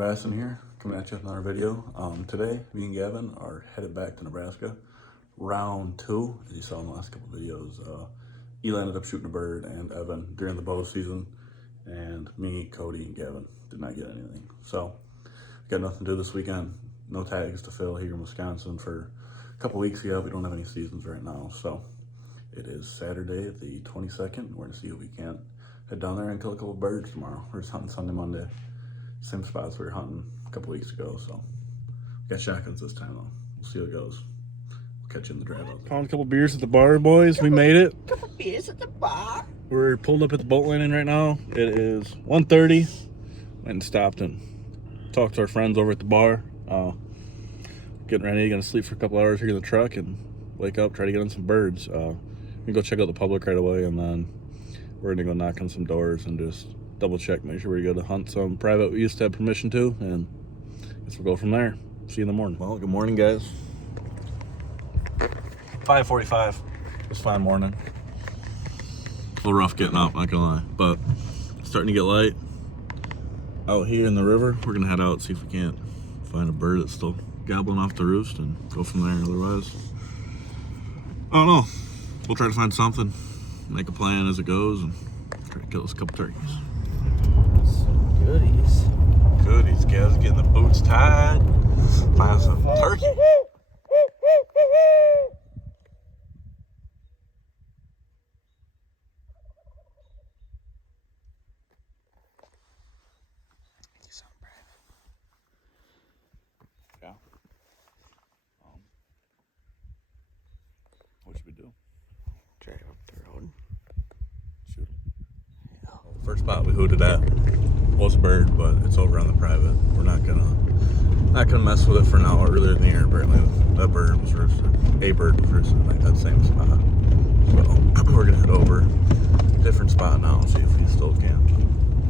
Basson here, coming at you with another video. Today, me and Gavin are headed back to Nebraska. Round 2, as you saw in the last couple of videos. Eli ended up shooting a bird and Evan during the bow season, and me, Cody, and Gavin did not get anything. So, got nothing to do this weekend. No tags to fill here in Wisconsin for a couple weeks yet. We don't have any seasons right now. So, it is Saturday the 22nd. We're going to see if we can't head down there and kill a couple birds tomorrow. We're just hunting Sunday, Monday. Same spots we were hunting a couple weeks ago, so we got shotguns this time though. We'll see how it goes. We'll catch you in the drive out there. Found a couple beers at the bar, boys. We made it. Couple beers at the bar. We're pulled up at the boat landing right now. It is 1:30. Went and stopped and talked to our friends over at the bar. Getting ready, gonna sleep for a couple hours here in the truck and wake up, try to get on some birds. We can go check out the public right away, and then we're gonna go knock on some doors and just double check, make sure we go to hunt some private we used to have permission to, and I guess we'll go from there. See you in the morning. Well, good morning, guys. 5:45. It's fine morning. A little rough getting up, not gonna lie, but it's starting to get light out here in the river. We're gonna head out, see if we can't find a bird that's still gobbling off the roost and go from there. Otherwise, I don't know. We'll try to find something, make a plan as it goes, and try to kill us a couple turkeys. Goodies. Goodies, guys. Getting the boots tied. Find some turkey. Yeah. What should we do? Drive up the road. Shoot 'em. Yeah. The first spot we hooted at was a bird, but it's over on the private. We're not gonna mess with it for now. Earlier in the year, apparently that bird was roosted. A bird was roosted like that same spot. So we're gonna head over different spot now, see if we still can.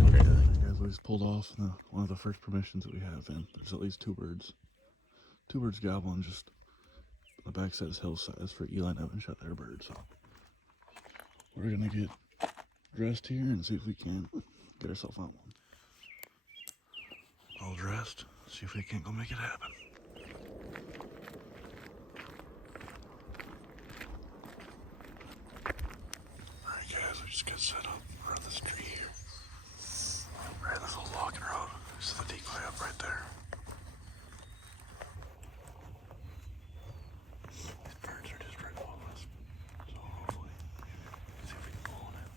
Okay, guys, we just pulled off one of the first permissions that we have in. There's at least two birds gobbling just on the backside of this hillside. For Eli and Evan shot their bird, so we're gonna get dressed here and see if we can get ourselves on one. All dressed, see if we can't go make it happen. Alright guys, we just got set up. We're on this tree here. Right on this little logging road. There's the decoy up right there. These birds are just right below us. So hopefully, see if we can pull on it.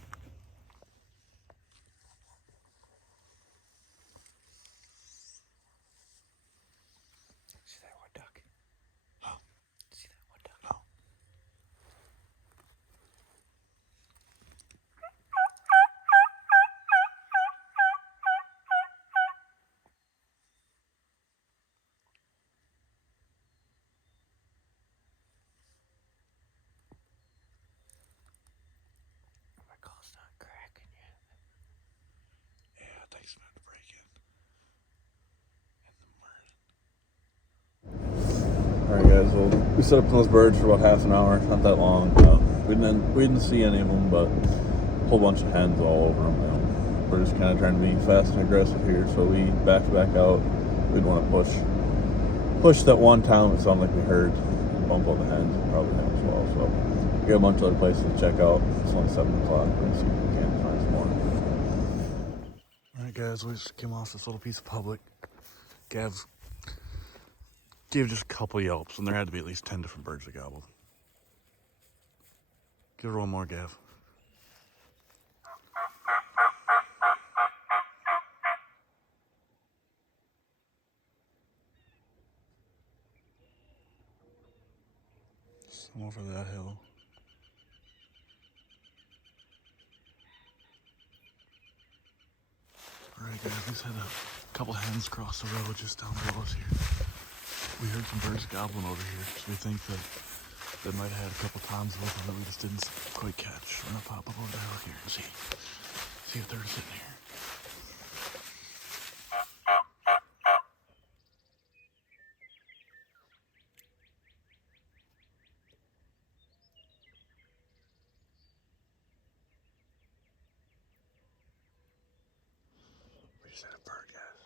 See that wood duck? Huh? See that wood duck? No. My call's not cracking yet. Yeah, it takes a minute to break in. Alright guys, well, we set up those birds for about half an hour, not that long. We didn't see any of them, but a whole bunch of hens all over them. We're just kind of trying to be fast and aggressive here, so we backed back out. We didn't want to push that one town that sounded like we heard, and bump out the hens and probably them as well. So we got a bunch of other places to check out. It's only 7 o'clock. We're going to see if we can find some more. Alright guys, we just came off this little piece of public. Gav gave just a couple yelps, and there had to be at least 10 different birds that gobbled. Give her one more, Gav. Some over that hill. Alright guys, we just had a couple hens cross the road just down below us here. We heard some birds gobbling over here, so we think that they might have had a couple times with them that we just didn't quite catch. We're gonna pop up over the hill here and see if they're sitting here. We just had a bird, guys.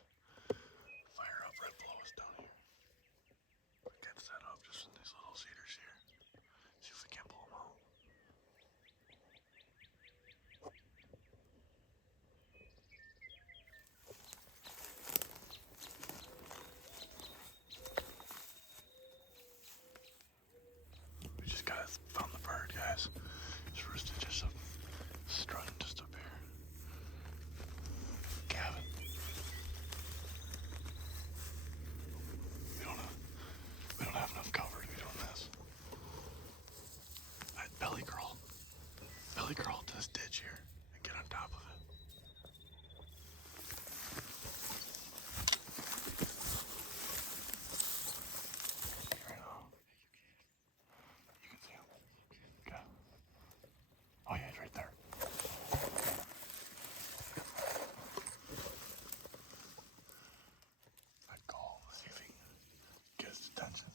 Found the bird, guys. It's roosted just up, strutting just up here. Gavin. We don't have enough cover to be doing this. I'd belly crawl to this ditch here and get on top of it. Right now. You can see him. Okay. Oh yeah, he's right there. I call, see if he can get his attention.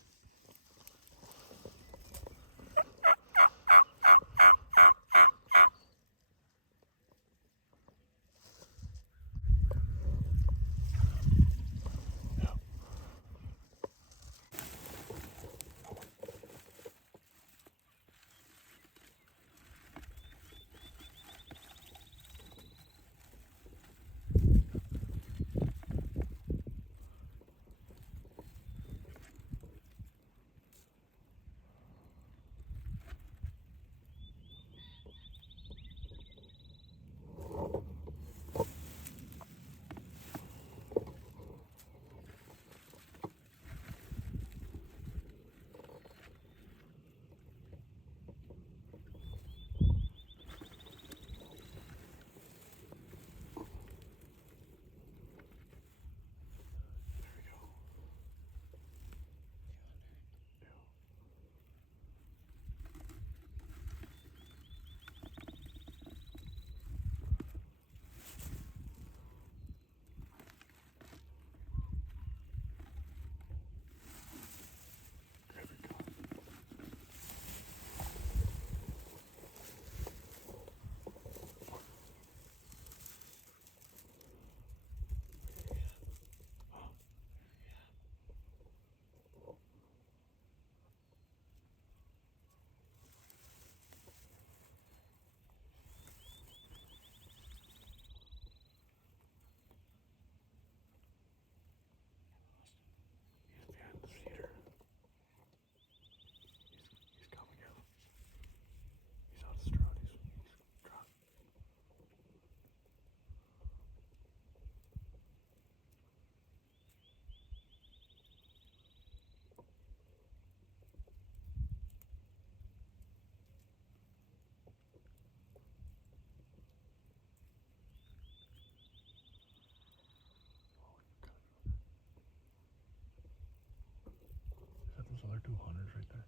Those other two hunters right there?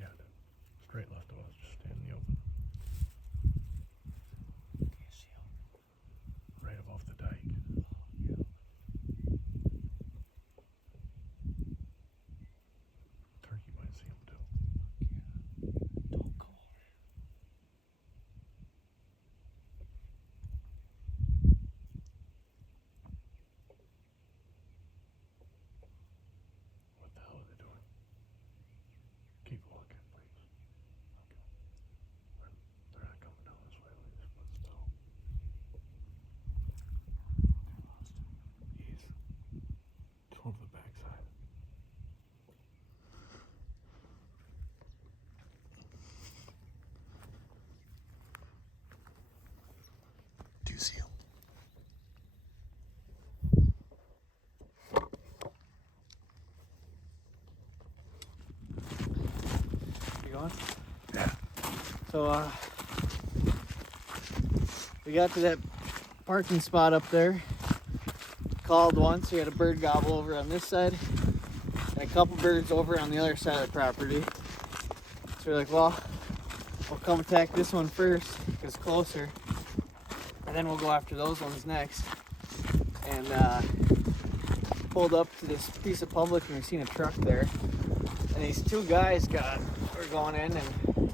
Yeah, dude. Straight left of us, just stay in the open. Can't see him. Right above the dike. Yeah. Turkey might see him too. Don't go over here. What the hell are they doing? Keep looking, please. Okay. They're not coming down this way, please, but still. He's over the backside. Do you see him? You going? Yeah. So, we got to that parking spot up there. Called once. We had a bird gobble over on this side and a couple birds over on the other side of the property. So we're like, well, we'll come attack this one first because it's closer, and then we'll go after those ones next. And pulled up to this piece of public and we seen a truck there. And these two guys were going in and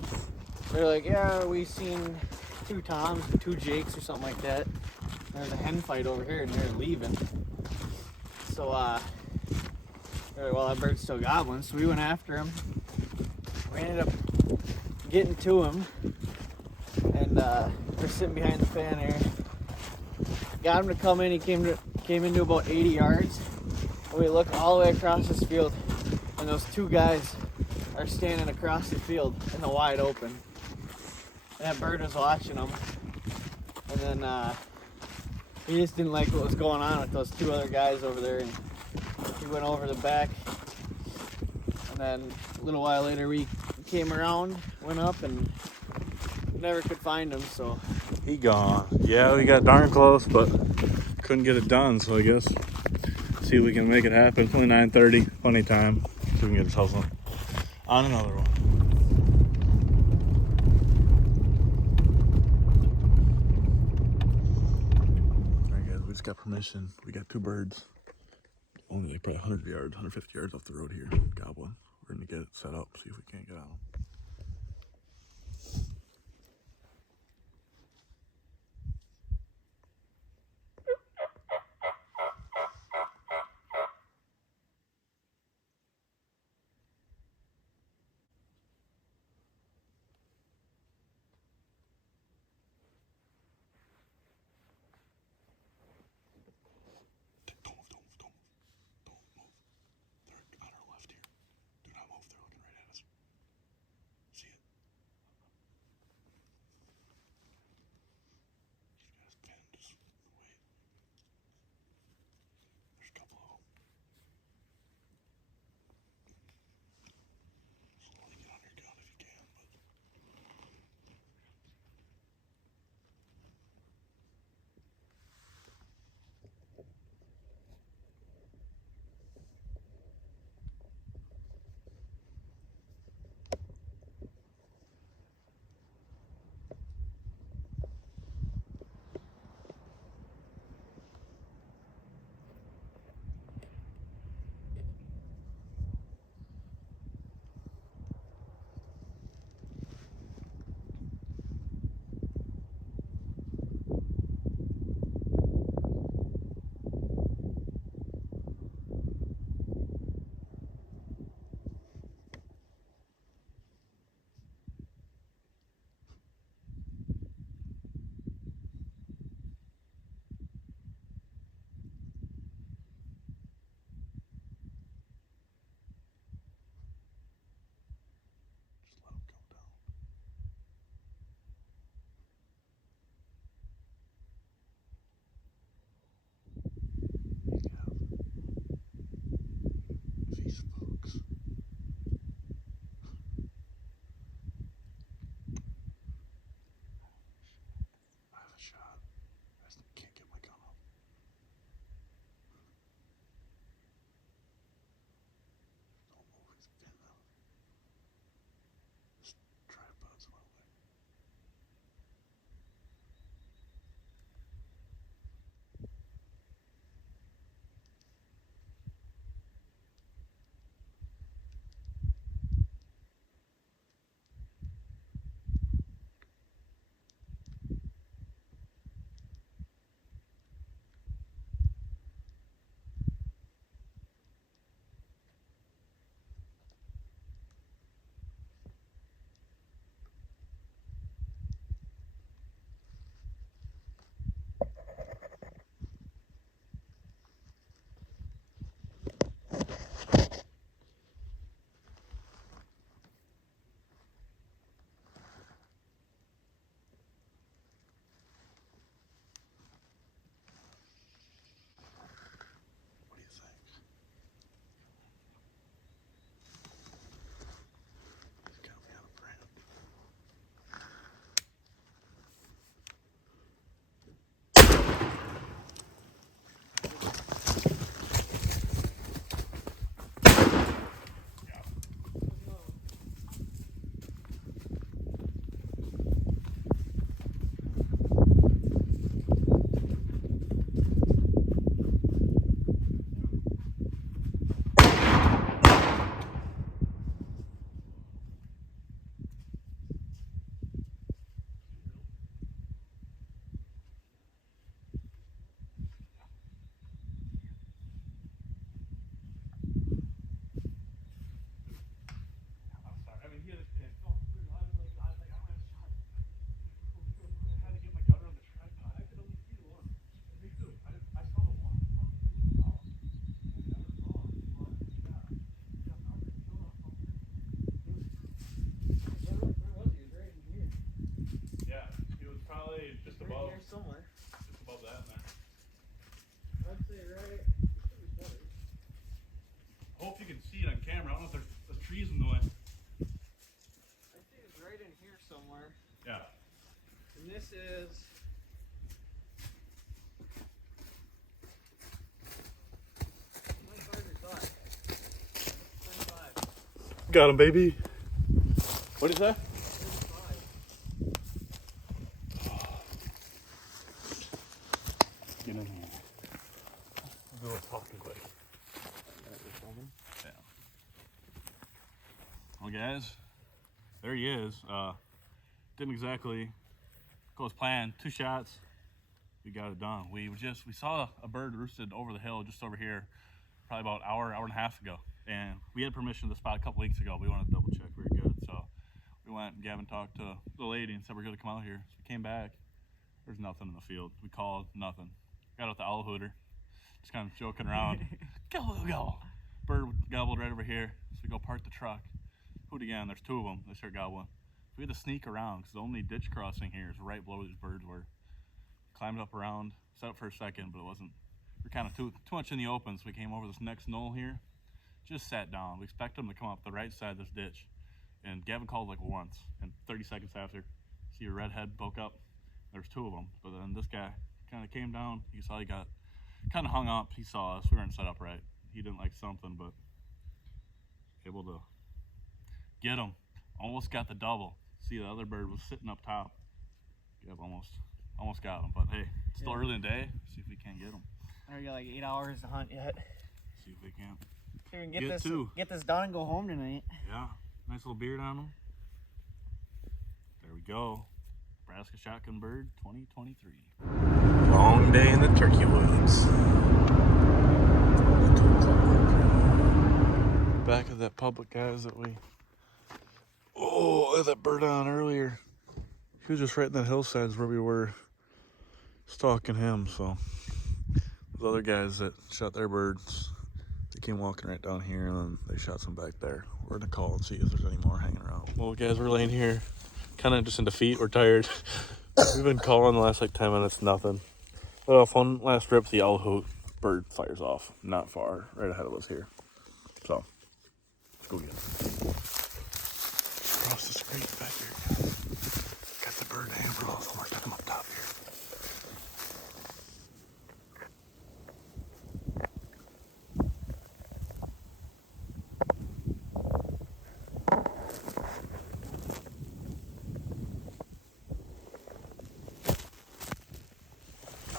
they're like, yeah, we seen two Toms and two Jakes or something like that. There's a hen fight over here and they're leaving. So they're like, well, that bird's still gobbling. So we went after him. We ended up getting to him and we're sitting behind the fan here. Got him to come in. He came into about 80 yards. And we looked all the way across this field. And and those two guys are standing across the field in the wide open. And that bird was watching them. And then he just didn't like what was going on with those two other guys over there. And he went over the back. And then a little while later we came around, went up, and never could find him, so. He gone. Yeah, we got darn close, but couldn't get it done, so I guess see if we can make it happen. It's only 9:30, plenty of time. See if we can get ourselves on another one. Alright guys, we just got permission. We got two birds. Only like probably 100 yards, 150 yards off the road here. Goblin. We're gonna get it set up, see if we can't get on. Don't move. Don't move. They're on our left here. Do not move. They're looking right at us. there somewhere. It's above that in there. I'd say right. I hope you can see it on camera. I don't know if there's trees in the way. I think it's right in here somewhere. Yeah. And this is. Much harder thought. 35. Got him, baby. What is that? 35. Get in here. We'll do a talking quick. Yeah. Well, guys, there he is. Didn't exactly go as planned. 2 shots. We got it done. We saw a bird roosted over the hill just over here, probably about an hour and a half ago. And we had permission to spot a couple weeks ago. We wanted to double check we were good. So we went and Gavin talked to the lady and said we're going to come out here. So we came back. There's nothing in the field. We called, nothing. Got out the owl hooter. Just kind of joking around. Go. Bird gobbled right over here. So we go park the truck. Hoot again. There's 2 of them. They start gobbling. We had to sneak around because the only ditch crossing here is right below where these birds were. Climbed up around, sat up for a second, but it wasn't. We're kind of too much in the open, so we came over this next knoll here. Just sat down. We expect them to come up the right side of this ditch. And Gavin called like once, and 30 seconds after, see a redhead poke up. There's 2 of them, but then this guy kind of came down. He saw he got kind of hung up. He saw us. We weren't set up right. He didn't like something, but able to get him. Almost got the double. See, the other bird was sitting up top. Gav almost got him, but hey, it's still early in the day. See if we can't get him. I got like 8 hours to hunt yet. See if we can't. Here, and Get get this done and go home tonight. Yeah, nice little beard on him. There we go. Nebraska Shotgun Bird 2023. Long day in the turkey woods. Back of that public, guys, that we. Oh, I had that bird on earlier. He was just right in that hillside where we were stalking him. So those other guys that shot their birds, they came walking right down here and then they shot some back there. We're gonna call and see if there's any more hanging around. Well, guys, we're laying here kind of just in defeat. We're tired. We've been calling the last like 10 minutes, nothing. Let off one last rip, the owl hoot. Bird fires off not far, right ahead of us here. So let's go get him. Across the street back here. Got the bird hammer off. I'm gonna tuck him up top here.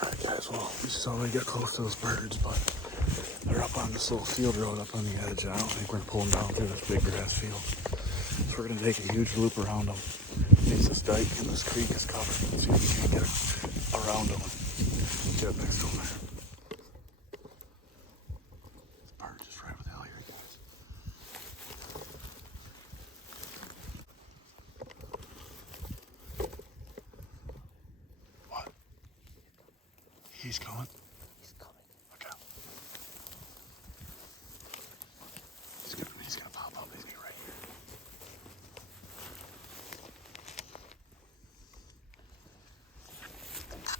Alright guys, well, we just already got close to those birds, but they're up on this little field road up on the edge. I don't think we're gonna pull them down through this big grass field. So we're gonna take a huge loop around them. Means this dike and this creek is covered. Let's see if we can get around them. Get up next to them there. This bird just right over the hill here, guys. What? He's coming? He's coming. Okay. He's gonna pop up. He's gonna be right here. So bad from that.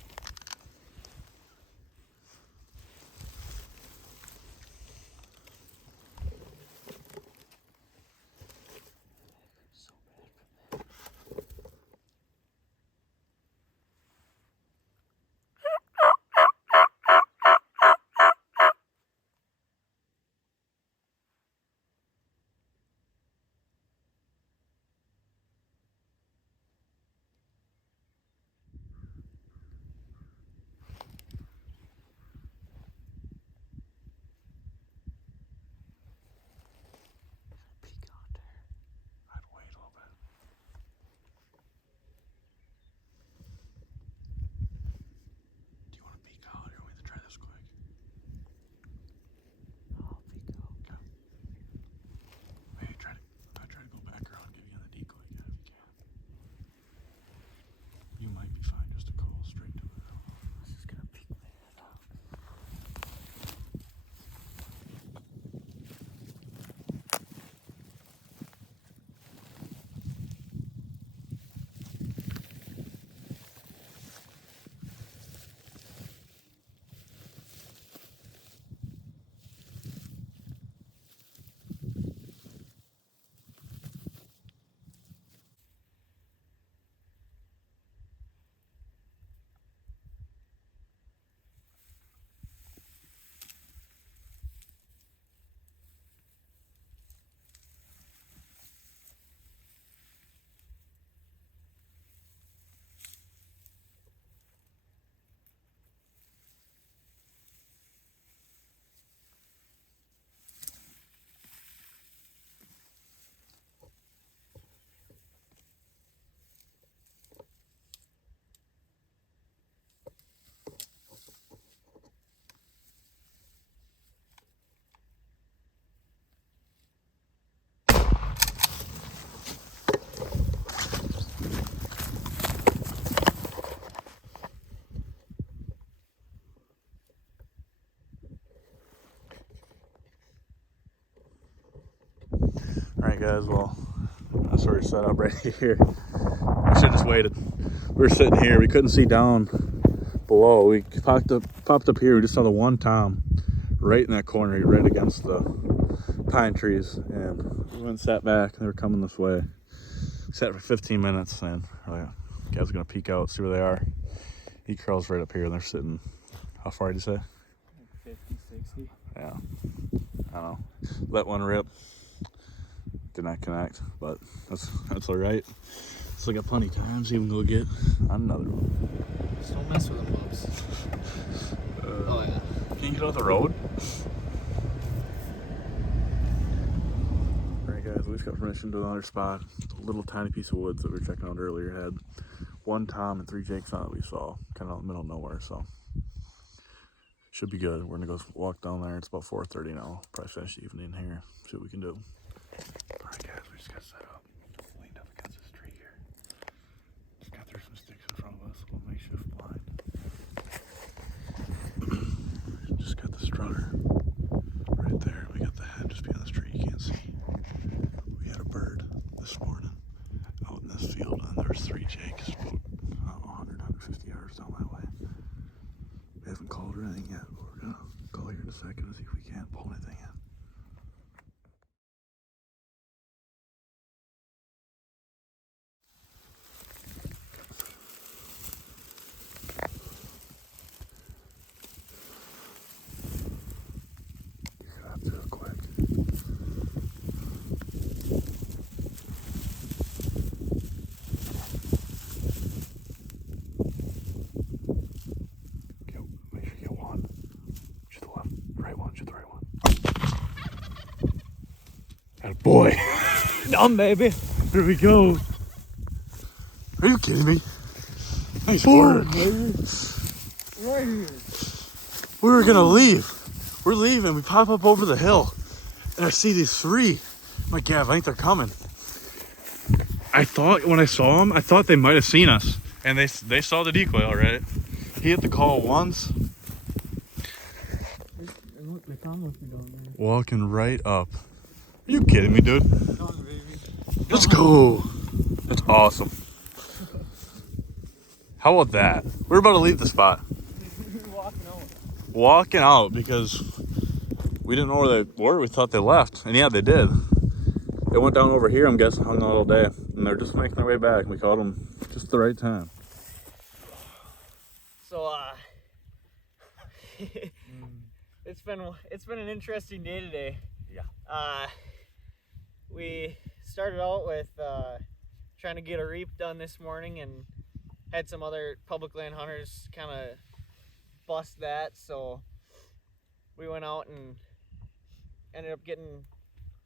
guys, well, that's where we're set up right here. We should have just waited. We were sitting here, we couldn't see down below. We popped up here, we just saw the one tom right in that corner, right against the pine trees, and we went and sat back, and they were coming this way. We sat for 15 minutes, and we're like, guys are gonna peek out, see where they are. He crawls right up here, and they're sitting, how far did you say? 50, 60. Yeah, I don't know. Let one rip. Did not connect, but that's all right. Still got plenty of time, so even go get another one. Just don't mess with them, bubs. Oh yeah. Can you get off the road? Alright guys, we just got permission to another spot. A little tiny piece of woods that we were checking out earlier had one tom and 3 jakes on it we saw, kind of out in the middle of nowhere, so should be good. We're gonna go walk down there. It's about 4:30 now. Probably finish the evening here, see what we can do. Alright guys, we just got set up. Leaned up against this tree here. Just got through some sticks in front of us, a little makeshift blind. Just got the strutter right there. We got the head just behind this tree, you can't see. We had a bird this morning out in this field, and there was 3 jakes about 100, 150 yards down that way. We haven't called or anything yet, but we're gonna call here in a second and see if we can't pull anything in. Got to it quick. Make sure you get one. Shoot the left, right one, shoot the right one. Attaboy. Done, baby. Here we go. Are you kidding me? Nice work. Right here. We were gonna leave. We're leaving. We pop up over the hill, and I see these 3. I'm like, yeah, I think they're coming. I thought when I saw them, I thought they might have seen us, and they saw the decoy all right. He hit the call once. Look, they found me down there. Walking right up. Are you kidding me, dude? Done, baby. Let's go. That's awesome. How about that? We're about to leave the spot. Walking out because we didn't know where they were. We thought they left, and yeah, they did. They went down over here, I'm guessing, hung out all day, and they're just making their way back. We caught them just at the right time. So it's been an interesting day today. Yeah. We started out with trying to get a reap done this morning, and had some other public land hunters kind of bust that, so we went out and ended up getting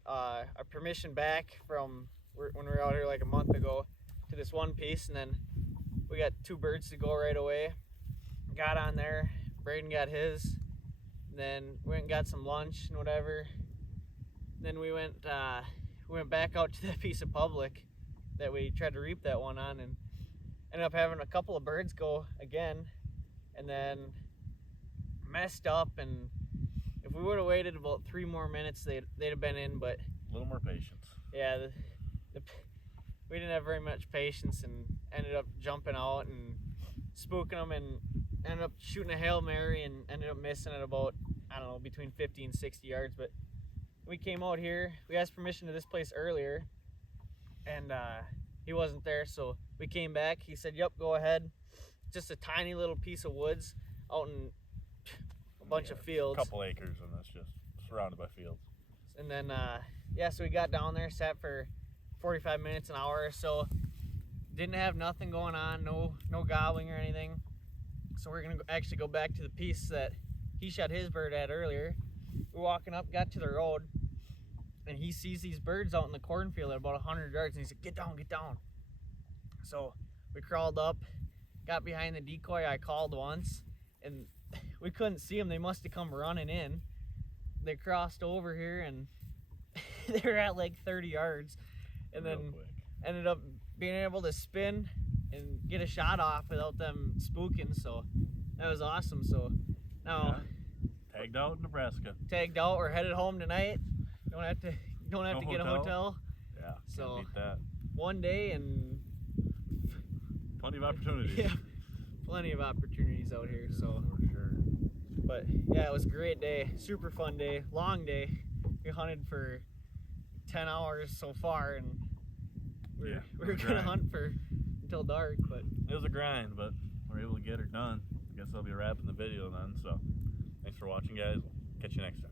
a permission back from when we were out here like a month ago to this one piece, and then we got 2 birds to go right away. Got on there, Braden got his, then we went and got some lunch and whatever. Then we went back out to that piece of public that we tried to reap that one on, and ended up having a couple of birds go again, and then messed up, and if we would have waited about 3 more minutes, they'd have been in, but A little more patience. yeah, we didn't have very much patience, and ended up jumping out and spooking them, and ended up shooting a Hail Mary, and ended up missing at about, I don't know, between 50 and 60 yards. But we came out here, we asked permission to this place earlier, and he wasn't there, so we came back. He said, yep, go ahead. Just a tiny little piece of woods out in a bunch of fields. A couple acres, and that's just surrounded by fields. And then, yeah, so we got down there, sat for 45 minutes, an hour or so. Didn't have nothing going on, no gobbling or anything. So we're gonna actually go back to the piece that he shot his bird at earlier. We're walking up, got to the road, and he sees these birds out in the cornfield at about 100 yards, and he said, get down, get down. So we crawled up, got behind the decoy. I called once, and we couldn't see them. They must have come running in. They crossed over here, and they were at like 30 yards, and then ended up being able to spin and get a shot off without them spooking. So that was awesome. So now Tagged out in Nebraska. tagged out, we're headed home tonight. Don't have to get a hotel. Yeah, So- can't beat that. One day and Plenty of opportunities. yeah, plenty of opportunities out here. So, For sure. but yeah, it was a great day, super fun day, long day. We hunted for 10 hours so far, and Yeah, we're gonna grind. hunt for until dark. But It was a grind, but we're able to get her done. I guess I'll be wrapping the video then. So thanks for watching, guys. We'll catch you next time.